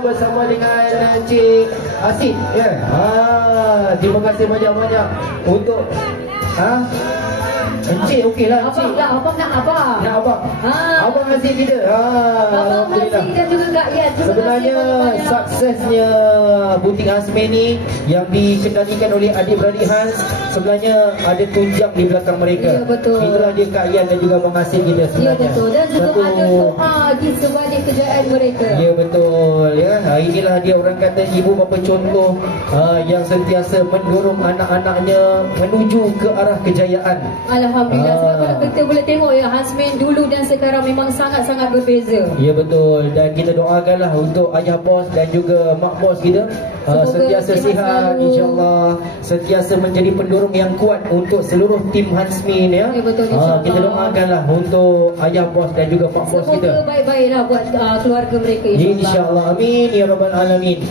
bersama dengan Cik Asid ya. Terima kasih banyak-banyak untuk Encik okeylah Encik. Abang nak abang. Nak abang. Abang Asid kita. Abang Asid dan juga Kak Yan. Sebenarnya suksesnya butik Hasmin ni yang dikendalikan oleh adik-beradik Hans, sebenarnya ada tunjang di belakang mereka. Ya, betul. Itulah dia Kak Yan dan juga Abang Asid kita sebenarnya. Ya betul. Dan juga ada doa di sebalik kejayaan mereka. Ya betul ya. Inilah dia orang kata ibu bapa contoh yang sentiasa mendorong anak-anaknya menuju ke arah kejayaan. Alhamdulillah. Sebab kalau kita boleh tengok ya, Hasmin dulu dan sekarang memang sangat-sangat berbeza. Ya betul. Dan kita doakanlah untuk ayah bos dan juga mak bos kita sentiasa sihat insya-Allah, sentiasa menjadi pendorong yang kuat untuk seluruh tim Hasmin ya. Ya betul, kita doakanlah untuk ayah bos dan juga mak bos kita. Semoga baik-baiklah buat keluarga mereka insya-Allah. Insya-Allah. Amin ya rabbal alamin.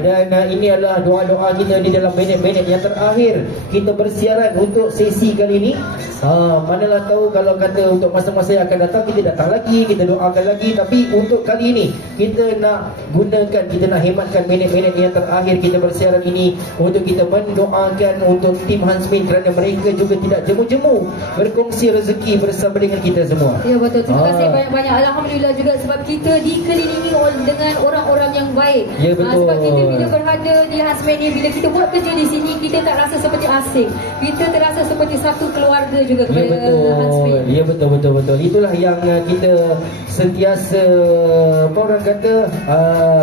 Dan ini adalah doa-doa kita di dalam minit-minit yang terakhir kita bersiaran untuk sesi kali ini. Manalah tahu kalau kata untuk masa-masa yang akan datang kita datang lagi, kita doakan lagi, tapi untuk kali ini kita nak gunakan, kita nak hematkan minit-minit yang terakhir kita bersiaran ini untuk kita mendoakan untuk tim Hasmin kerana mereka juga tidak jemu-jemu berkongsi rezeki bersama dengan kita semua. Ya betul. Terima kasih banyak-banyak. Alhamdulillah juga sebab kita dikelilingi dengan orang-orang yang baik. Ya betul. Sebab kita bila berada di Hasmin ni, bila kita buat kerja di sini, kita tak rasa seperti asing. Kita terasa seperti satu keluarga juga kepada Hasmin. Ya betul. Itulah yang kita sentiasa orang kata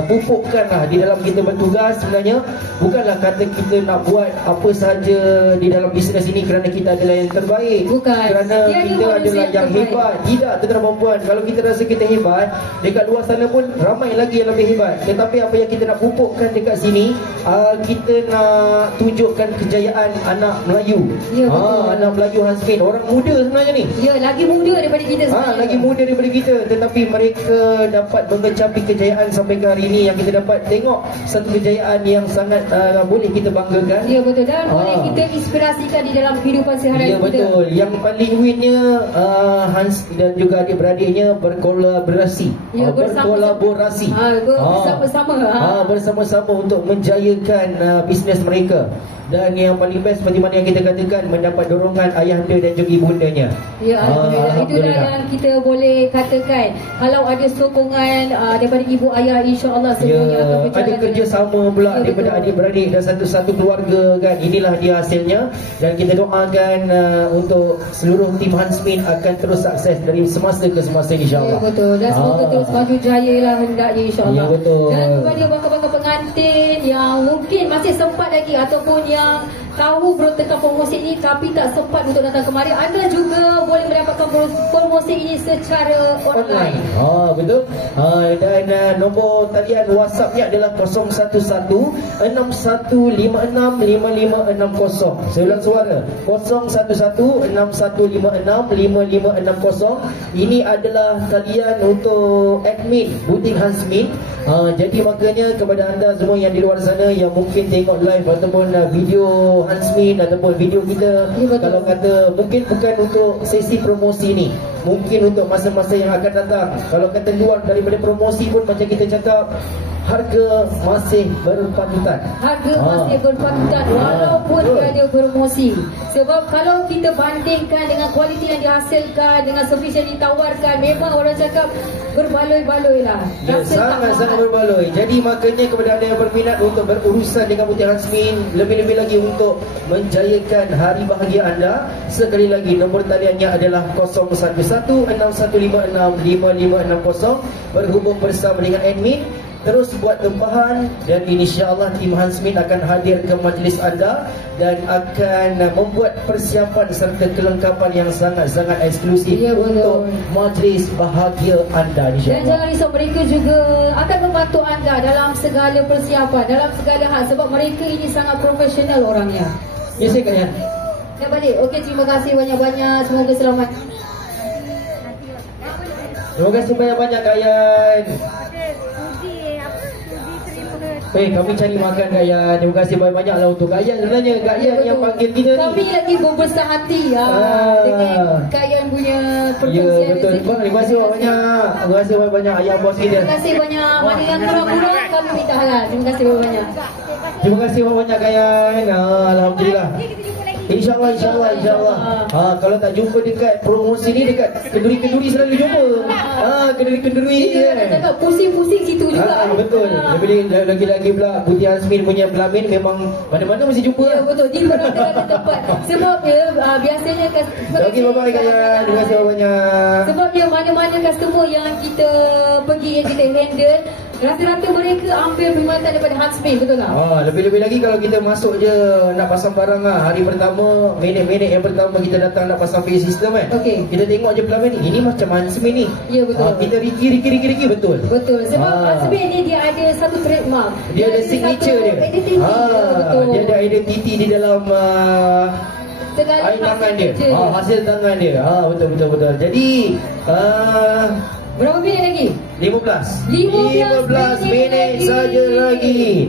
pupukkanlah di dalam kita bertugas. Sebenarnya bukanlah kata kita nak buat apa sahaja di dalam bisnes ini kerana kita adalah yang terbaik. Bukan. Kerana kita adalah yang hebat. Tidak, tuan-tuan puan. Kalau kita rasa kita hebat, dekat luar sana pun ramai lagi yang lebih hebat. Tetapi apa yang kita nak pupukkan dekat sini, kita nak tunjukkan kejayaan anak Melayu. Ya, betul. Anak Melayu Hasmin, orang muda sebenarnya ni. Ya, lagi muda daripada kita sebenarnya. Lagi muda daripada kita, tetapi mereka dapat mengecapi kejayaan sampai ke hari ini yang kita dapat tengok satu kejayaan yang sangat boleh kita banggakan. Ya betul. Dan boleh kita inspirasikan di dalam kehidupan sehari-hari kita. Ya betul. Yang paling winnya Hans dan juga adik-beradiknya berkolaborasi. Ya, berkolaborasi. Bersama-sama untuk menjayakan bisnes mereka. Dan yang paling best seperti mana yang kita katakan, mendapat dorongan ayahanda dan juga ibundanya. Ya Alhamdulillah. Itulah yang kita boleh katakan. Kalau ada sokongan daripada ibu ayah, insya-Allah semuanya akan berjalan. Ada kerjasama pula daripada adik-beradik dan satu-satu keluarga kan. Inilah dia hasilnya. Dan kita doakan untuk seluruh tim Hasmin akan terus sukses dari semasa ke semasa insya-Allah. Ya betul. Dan semoga terus maju jaya lah hendaknya insya-Allah. Ya betul. Dan kepada bangga-bangga pengantin yang mungkin masih sempat lagi ataupun yang tahu tentang promosi ini tapi tak sempat untuk datang kemari, anda juga boleh mendapatkan promosi ini secara online. Betul. Dan nombor talian WhatsAppnya adalah 011-6156-5560. Saya ulang suara, 011-6156-5560. Ini adalah talian untuk admin butik Hasmin. Jadi makanya kepada anda semua yang di luar sana yang mungkin tengok live ataupun video Hasmin ataupun video kita, kalau kata mungkin bukan untuk sesi promosi ni, mungkin untuk masa-masa yang akan datang, kalau kata luar daripada promosi pun macam kita cakap, harga masih berpatutan. Harga masih berpatutan walaupun ada promosi. Sebab kalau kita bandingkan dengan kualiti yang dihasilkan, dengan servis yang ditawarkan, memang orang cakap berbaloi-baloi lah. Ya, sangat-sangat berbaloi. Jadi makanya kepada anda yang berminat untuk berurusan dengan butik Hasmin, lebih-lebih lagi untuk menjayakan hari bahagia anda, sekali lagi nombor taliannya adalah 011-6156-5560. Berhubung bersama dengan admin, terus buat tempahan, dan insya-Allah tim Hasmin akan hadir ke majlis anda dan akan membuat persiapan serta kelengkapan yang sangat-sangat eksklusif untuk majlis bahagia anda insya-Allah. Dan jangan risau, mereka juga akan membantu anda dalam segala persiapan, dalam segala hal, sebab mereka ini sangat profesional orangnya. Ya, saya kaya. Ya balik. Okey, terima kasih banyak-banyak. Semoga selamat. Terima kasih banyak-banyak Kak Yan. Kami cari makan Kak Yan. Terima kasih banyak-banyak lah untuk Kak Yan. Sebenarnya Kak Yan yang panggil kita ni. Kami lagi berbesar hati dengan Kak Yan punya perkongsian. Ya betul. Terima kasih banyak. Terima kasih banyak ayah bos kita. Terima kasih banyak. Mana yang kurang-kurang kami minta halal. Terima kasih banyak. Terima kasih banyak Kak Yan. Alhamdulillah. InsyaAllah. Kalau tak jumpa dekat promosi ni, dekat kenduri-kenduri selalu jumpa. Kenduri-kenduri ni cakap pusing-pusing situ juga. Betul. Lagi-lagi pula Putih Azmin punya pelamin memang mana-mana mesti jumpa. Ya betul. Di mana-mana tempat. Sebabnya biasanya okey, bye-bye Kak Yan. Terima kasih banyak. Sebabnya mana-mana customer yang kita pergi, yang kita handle, rata-rata mereka ambil perkhidmatan daripada Huntsman, betul tak? Lebih-lebih lagi kalau kita masuk je nak pasang barang hari pertama, minit-minit yang pertama kita datang nak pasang pay system kan. Okey. Kita tengok je pelamin ni, ini macam Huntsman ni. Ya betul. Kita riki betul. Betul. Sebab Huntsman ni dia ada satu trademark. Dia ada signature dia. Identity. Betul. Dia ada identiti di dalam segala tangan dia. Hasil tangan dia. Betul. Jadi berapa minit lagi? 15 minit saja lagi.